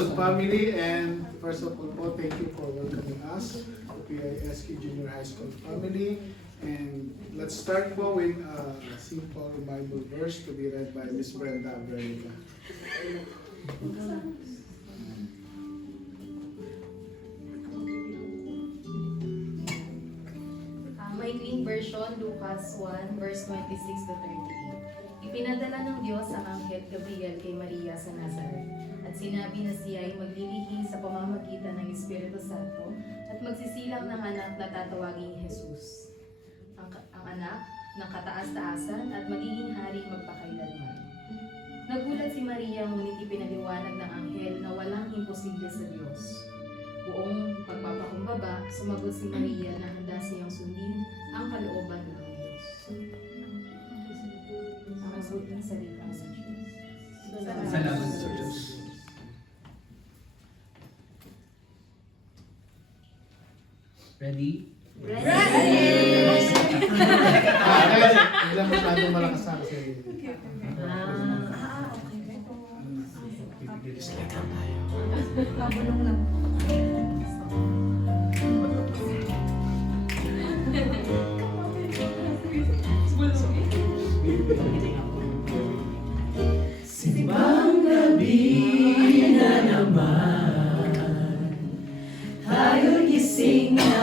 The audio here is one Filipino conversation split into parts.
Horizon family, and first of all po, thank you for welcoming us to PISK Junior High School family. And let's start po with a simple Bible verse to be read by Miss Brenda Veronica. Maikling version, Lucas 1, verse 26 to 38. Ipinadala ng Diyos ang anghel Gabriel kay Maria sa Nazaret, at sinabi na siya ay maglilihi sa pamamagitan ng Espiritu Santo at magsisilang ng anak na tatawaging Jesus. Ang anak ng kataas-taasan at magiging hari magpakailanman. Nagulat si Maria, ngunit ipinaliwanag ng anghel na walang imposible sa Diyos. Buong pagpapakumbaba, sumagot si Maria na handa siyang sundin ang kalooban ng Diyos. Ang mabuting salita sa Diyos. Salamat sa Diyos. Ready? Hindi lang masyado malakas sa kasi. Pabulong lang. Simbang gabi na naman, tayo'y gising na,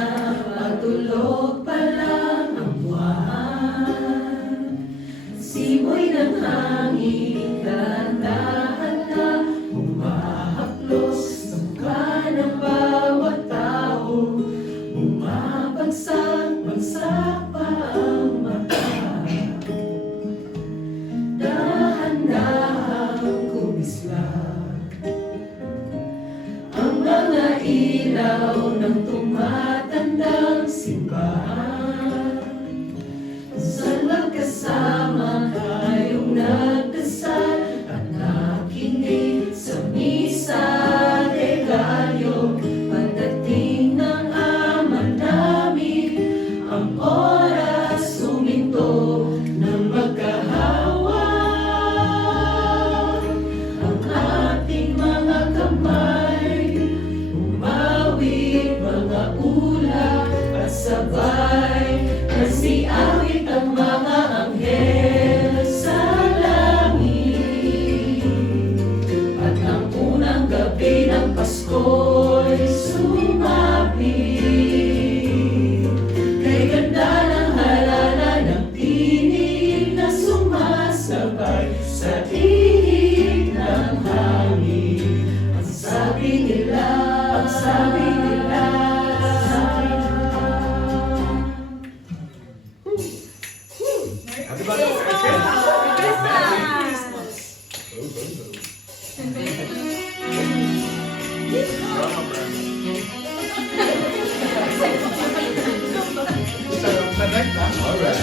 patulog pa lang ang buwan. Simoy ng hangin, dahan-dahan na humahaplos sa mukha ng bawat tao. Bumabagsak-bagsak pa ang mata, dahan-dahang kumislap ang mga ilaw ng tumatandang simbahan. Sa magkasama tayong nagdasal at nakinig sa misa de Gallo. Pagdating ng ama namin, ang oras huminto ng magkahawa. Ang ating mga kamay, umawit mga ulap at sabay nagsiawit ang mga anghel sa langit. At ang unang gabi ng Pasko'y sumapit. Kay ganda ng halala ng tinig na sumasabay sa ihip ng hangin. Ang sabi nila, ang sabi nila, Happy birthday! Connect na. Alright.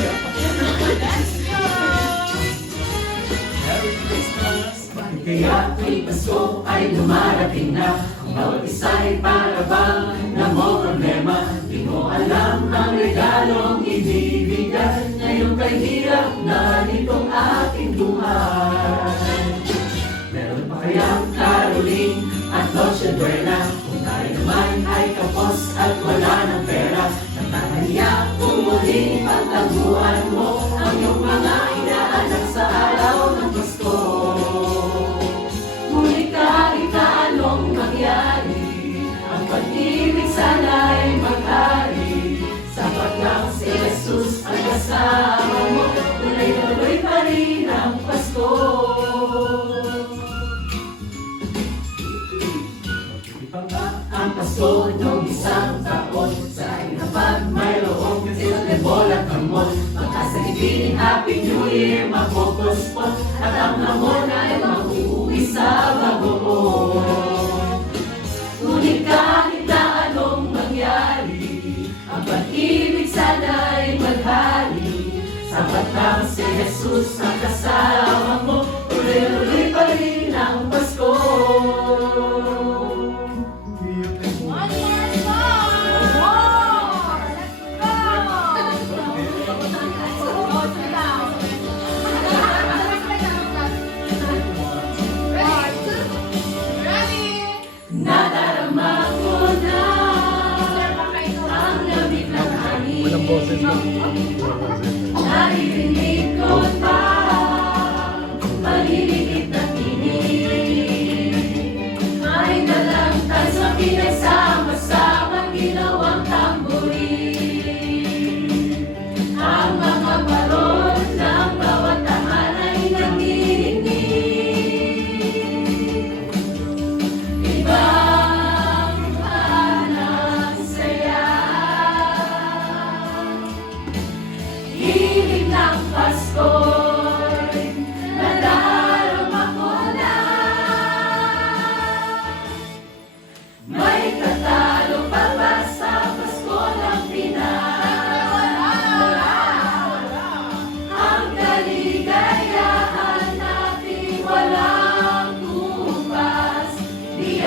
kaya tuwing Pasko ay lumarating na. Ang bawat isa'y para bang na mo problema. Di mo alam ang regalong ibibigay. Ngayon kay hirap na nitong ating buhay. Meron pa kayang caroling at Noche Buena? Kung tayo naman ay kapos at wala ng pera, nagtatahiya kung muling pagtaguan mo ang iyong mga inaanak sa araw ng Pasko. Ngunit kahit na anong mangyari, ang pag-ibig sana'y maghari. Sapat lang si Jesus ang kasama mo, tuloy-tuloy pa rin ang Pasko. Ang Pasko noong isang taon, sa inapag may loob, silbol at amon. Magkasalibing Happy New Year, magpupuspon, at ang hamon ay mag-uwi sa bagoon. Ngunit kahit na anong mangyari, ang pag-ibig sana'y maghari. Sapat lang si Jesus ang kasama mo, tuloy-tuloy pa rin ang Pasko. Naririnig ko pa maliliit na tinig. May dalangtan sa pinagsama-samang ginawang tamburin. Ang mga parol ng bawat tahanay nanginginig. Ibang hanang saya, hilig ng Pasko'y nadarama ko na. May tatalo pa ba sa Pasko ng Pinas? Ang kaligayahan natin walang kumpas. Di